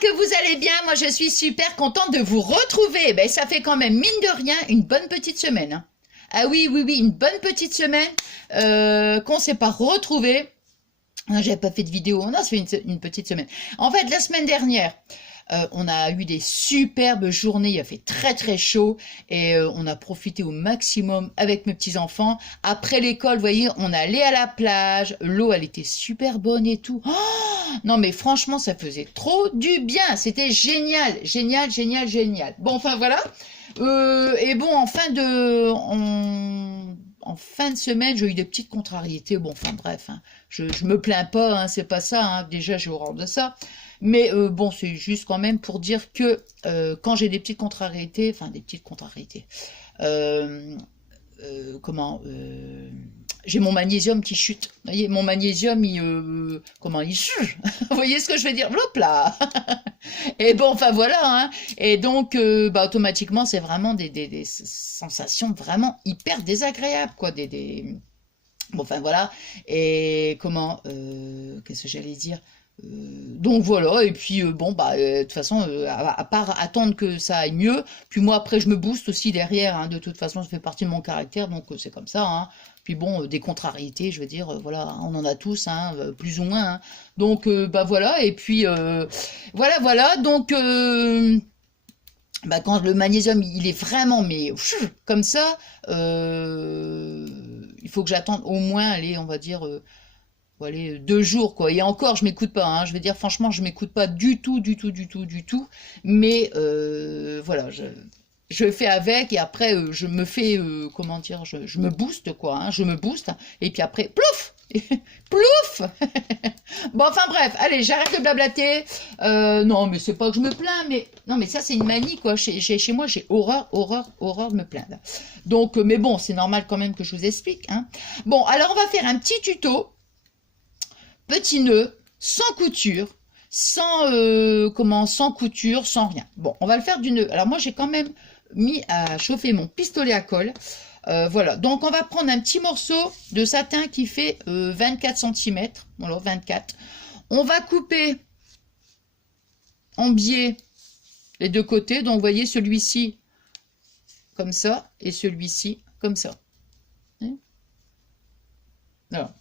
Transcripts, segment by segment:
que vous allez bien. Moi, je suis super contente de vous retrouver. Ben, ça fait quand même, mine de rien, une bonne petite semaine. Hein. Ah oui, oui, oui, une bonne petite semaine qu'on ne s'est pas retrouvés. J'avais pas fait de vidéo. Non, ça fait une petite semaine. En fait, la semaine dernière, on a eu des superbes journées. Il a fait très, très chaud. Et on a profité au maximum avec mes petits-enfants. Après l'école, vous voyez, on allait à la plage. L'eau, elle était super bonne et tout. Oh non, mais franchement, ça faisait trop du bien. C'était génial, génial, génial, génial. Bon, enfin, voilà. Et bon, en fin de semaine, j'ai eu des petites contrariétés. Bon, enfin, bref, hein, je me plains pas, hein, c'est pas ça. Hein, déjà, j'ai horreur de ça. Mais bon, c'est juste quand même pour dire que quand j'ai des petites contrariétés, enfin, des petites contrariétés, j'ai mon magnésium qui chute. Vous voyez, mon magnésium, il chute. Vous voyez ce que je veux dire? Hop là. Et bon, enfin voilà. Hein. Et donc, automatiquement, c'est vraiment des sensations vraiment hyper désagréables, quoi. Bon, enfin voilà. Et qu'est-ce que j'allais dire? Donc voilà, et puis de toute façon, à part attendre que ça aille mieux, puis moi après je me booste aussi derrière, hein, de toute façon ça fait partie de mon caractère, donc c'est comme ça, hein. Puis bon, des contrariétés, je veux dire, voilà, hein, on en a tous, hein, plus ou moins, hein. Donc voilà, et puis voilà, donc quand le magnésium il est vraiment mais comme ça, il faut que j'attende au moins, allez, on va dire allez, 2 jours, quoi. Et encore, je m'écoute pas, hein. Je veux dire, franchement, je m'écoute pas du tout, du tout, du tout, du tout. Mais voilà, je fais avec et après, je me fais, comment dire, je me booste, quoi. Hein. Je me booste. Et puis après, plouf plouf. Bon, enfin bref, allez, j'arrête de blablater. Non, mais c'est pas que je me plains, mais non, mais ça c'est une manie, quoi. Chez moi, j'ai horreur de me plaindre. Donc, mais bon, c'est normal quand même que je vous explique. Hein. Bon, alors on va faire un petit tuto. Petit nœud, sans couture, sans couture, sans rien. Bon, on va le faire du nœud. Alors moi, j'ai quand même mis à chauffer mon pistolet à colle. Voilà, donc on va prendre un petit morceau de satin qui fait 24 cm. Voilà, 24. On va couper en biais les deux côtés. Donc, vous voyez, celui-ci comme ça et celui-ci comme ça. Voilà.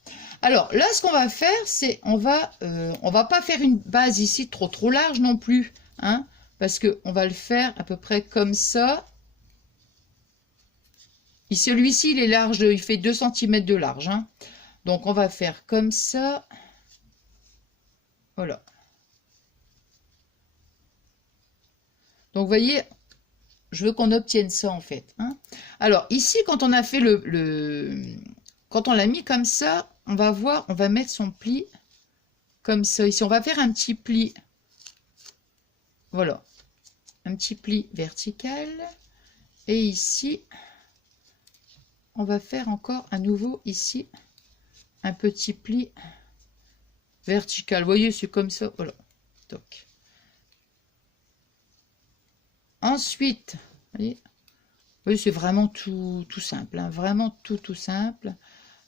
Alors là, ce qu'on va faire, c'est on va pas faire une base ici trop large non plus, hein, parce que on va le faire à peu près comme ça. Et celui-ci, il est large, il fait 2 cm de large, hein. Donc on va faire comme ça. Voilà. Donc vous voyez, je veux qu'on obtienne ça en fait. Hein. Alors ici, quand on a fait quand on l'a mis comme ça, on va voir, on va mettre son pli comme ça. Ici, on va faire un petit pli. Voilà. Un petit pli vertical. Et ici, on va faire encore à nouveau ici un petit pli vertical. Vous voyez, c'est comme ça. Voilà. Donc. Ensuite, vous voyez, c'est vraiment tout simple. Hein, vraiment tout simple.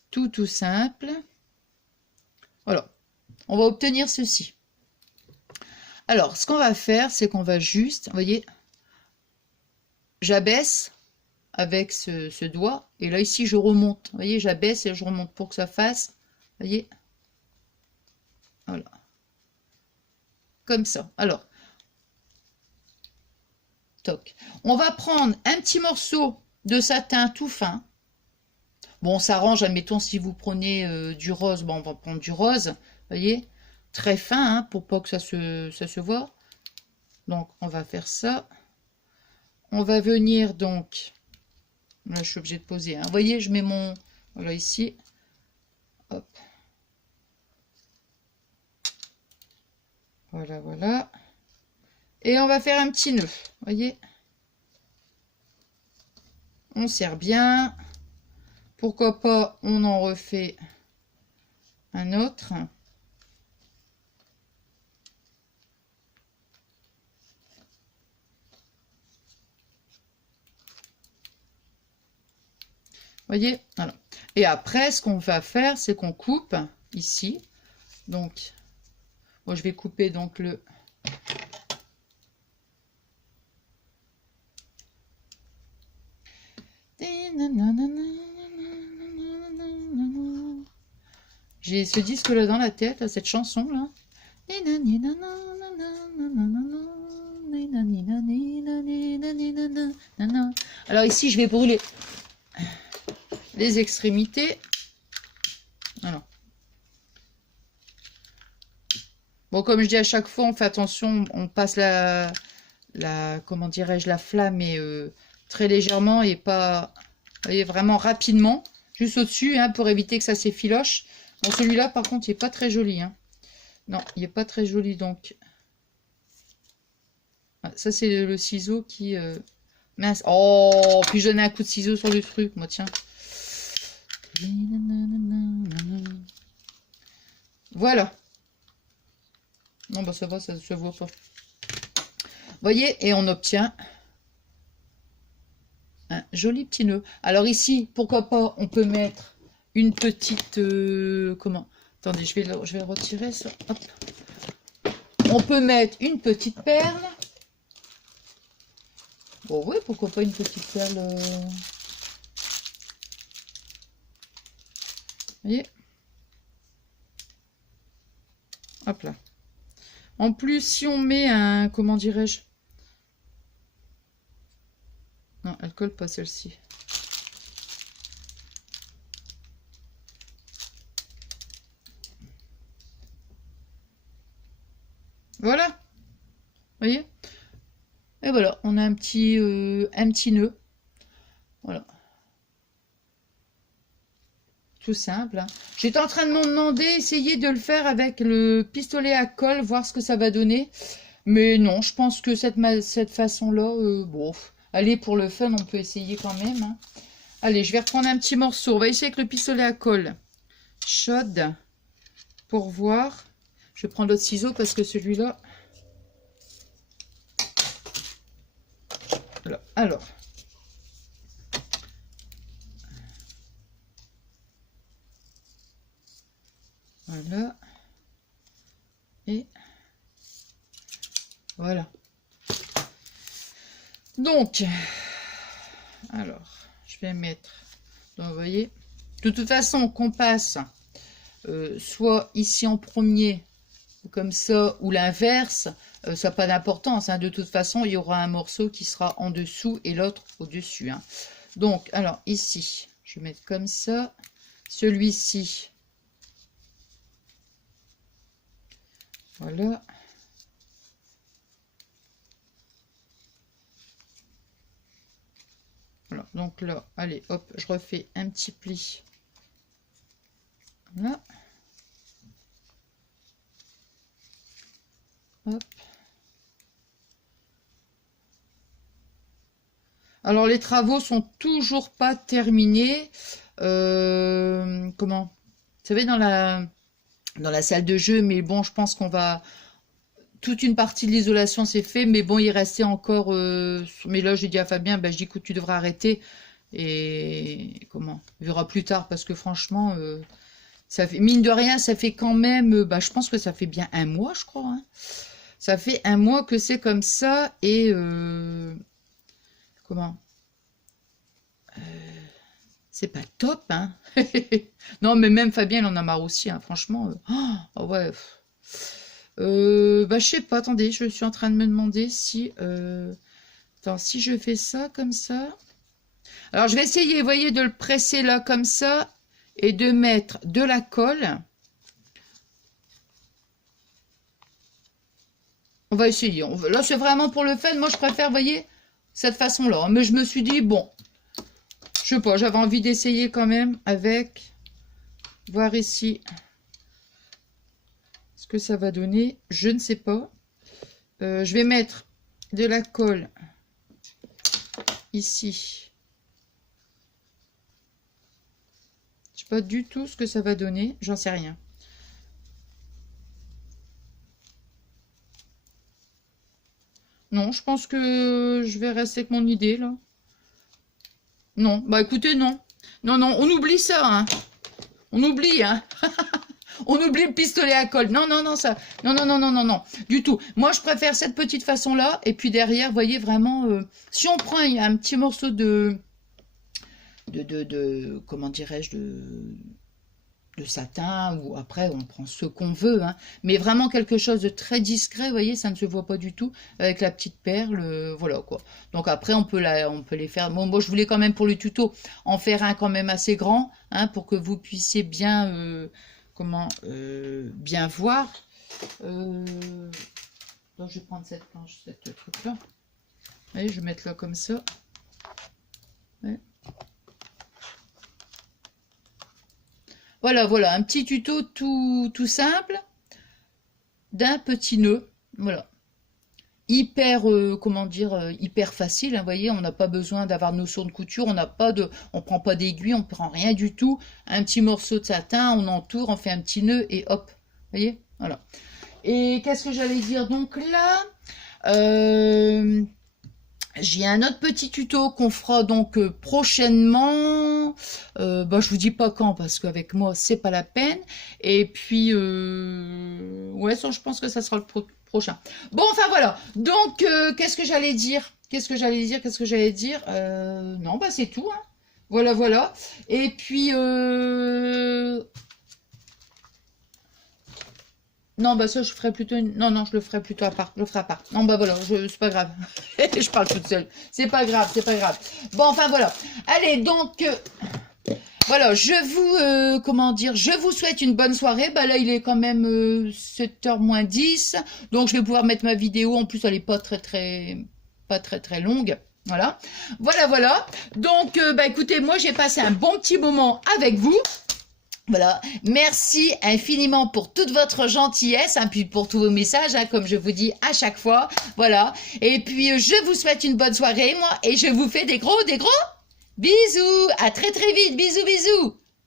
Tout simple. Voilà. On va obtenir ceci. Alors, ce qu'on va faire, c'est qu'on va juste, vous voyez, j'abaisse avec ce doigt. Et là, ici, je remonte. Vous voyez, j'abaisse et je remonte pour que ça fasse, vous voyez, voilà. Comme ça. Alors, toc. On va prendre un petit morceau de satin tout fin. Bon, on s'arrange, admettons, si vous prenez du rose, bon, on va prendre du rose, vous voyez, très fin, hein, pour pas que ça se voit. Donc, on va faire ça. On va venir, donc, là, je suis obligée de poser, hein. Vous voyez, je mets mon, voilà, ici, hop. Voilà, voilà. Et on va faire un petit nœud, vous voyez. On serre bien. Pourquoi pas, on en refait un autre. Voyez, voilà. Et après, ce qu'on va faire, c'est qu'on coupe ici. Donc, moi, je vais couper donc le J'ai ce disque-là dans la tête, cette chanson-là. Alors ici, je vais brûler les extrémités. Alors. Bon, comme je dis à chaque fois, on fait attention, on passe comment dirais-je, la flamme et très légèrement et pas, vous voyez, vraiment rapidement, juste au-dessus, hein, pour éviter que ça s'effiloche. Bon, celui-là, par contre, il n'est pas très joli, hein. Non, il n'est pas très joli, donc. Ah, ça, c'est le ciseau qui... Mince. Oh, puis je donnais un coup de ciseau sur le truc, moi, tiens. Voilà. Non, bah ça va, ça se voit pas. Vous voyez, et on obtient un joli petit nœud. Alors ici, pourquoi pas, on peut mettre une petite... comment? Attendez, je vais le retirer, ça. Hop. On peut mettre une petite perle. Bon, oui, pourquoi pas une petite perle. Vous voyez? Hop là. En plus, si on met un... Comment dirais-je? Non, elle colle pas celle-ci. Voilà. Vous voyez? Et voilà, on a un petit nœud. Voilà. Tout simple. Hein. J'étais en train de me demander, essayer de le faire avec le pistolet à colle, voir ce que ça va donner. Mais non, je pense que cette façon-là, bon, allez, pour le fun, on peut essayer quand même. Hein. Allez, je vais reprendre un petit morceau. On va essayer avec le pistolet à colle chaude pour voir. Je vais prendre l'autre ciseau parce que celui-là... Voilà. Alors... Voilà. Et voilà. Donc, alors, je vais mettre... Donc, vous voyez, de toute façon, qu'on passe soit ici en premier, comme ça, ou l'inverse, ça n'a pas d'importance. Hein. De toute façon, il y aura un morceau qui sera en dessous et l'autre au-dessus. Hein. Donc, alors, ici, je vais mettre comme ça. Celui-ci... Voilà. Voilà. Donc là, allez, hop, je refais un petit pli. Voilà. Hop. Alors, les travaux sont toujours pas terminés. Comment? Vous savez, dans la salle de jeu, mais bon, je pense qu'on va... Toute une partie de l'isolation, c'est fait, mais bon, il restait encore... Mais là, j'ai dit à Fabien, bah, je dis, écoute, tu devras arrêter. Et comment? On verra plus tard, parce que franchement, ça fait, mine de rien, ça fait quand même... bah, je pense que ça fait bien un mois, je crois. Hein. Ça fait un mois que c'est comme ça, et... comment? C'est pas top, hein. Non, mais même Fabien, il en a marre aussi, hein, franchement. Oh, ouais... bah, je sais pas, attendez, je suis en train de me demander si... attends, si je fais ça, comme ça... Alors, je vais essayer, vous voyez, de le presser là, comme ça, et de mettre de la colle. On va essayer. Là, c'est vraiment pour le fun. Moi, je préfère, vous voyez, cette façon-là. Mais je me suis dit, bon, je sais pas, j'avais envie d'essayer quand même avec... Voir ici... que ça va donner, je ne sais pas. Je vais mettre de la colle ici. Je sais pas du tout ce que ça va donner, j'en sais rien. Non, je pense que je vais rester avec mon idée là. Non, bah écoutez, non. Non, non, on oublie ça, hein. On oublie, hein. On oublie le pistolet à colle. Non, non, non, ça. Non, non, non, non, non, non. Du tout. Moi, je préfère cette petite façon-là. Et puis derrière, vous voyez, vraiment, si on prend un petit morceau de comment dirais-je, de satin, ou après on prend ce qu'on veut, hein. Mais vraiment quelque chose de très discret, vous voyez, ça ne se voit pas du tout, avec la petite perle, voilà quoi. Donc après on peut les faire, bon moi je voulais quand même pour le tuto en faire un quand même assez grand, hein, pour que vous puissiez bien, bien voir. Donc je vais prendre cette planche, cette truc là, vous voyez, je vais mettre là comme ça. Ouais. Voilà, voilà, un petit tuto tout simple d'un petit nœud, voilà. Hyper, comment dire, hyper facile, hein, vous voyez, on n'a pas besoin d'avoir de notion de couture, on prend pas d'aiguille, on prend rien du tout. Un petit morceau de satin, on entoure, on fait un petit nœud et hop, vous voyez, voilà. Et qu'est-ce que j'allais dire donc là? J'ai un autre petit tuto qu'on fera donc prochainement. Je vous dis pas quand parce qu'avec moi c'est pas la peine. Et puis ouais, ça, je pense que ça sera le prochain. Bon, enfin voilà. Donc qu'est-ce que j'allais dire? Non, bah c'est tout, hein. Voilà, voilà. Et puis non, bah ça, je ferai plutôt non, non, je le ferai plutôt à part. Je le ferai à part. Non, bah voilà, c'est pas grave. Je parle toute seule. C'est pas grave, c'est pas grave. Bon, enfin voilà. Allez, donc, voilà, je vous, comment dire, je vous souhaite une bonne soirée. Bah là, il est quand même 7h moins 10. Donc, je vais pouvoir mettre ma vidéo. En plus, elle est pas très longue. Voilà. Voilà, voilà. Donc, bah écoutez, moi, j'ai passé un bon petit moment avec vous. Voilà, merci infiniment pour toute votre gentillesse, hein, puis pour tous vos messages, hein, comme je vous dis à chaque fois. Voilà, et puis je vous souhaite une bonne soirée, moi, et je vous fais des gros bisous. À très vite, bisous, bisous.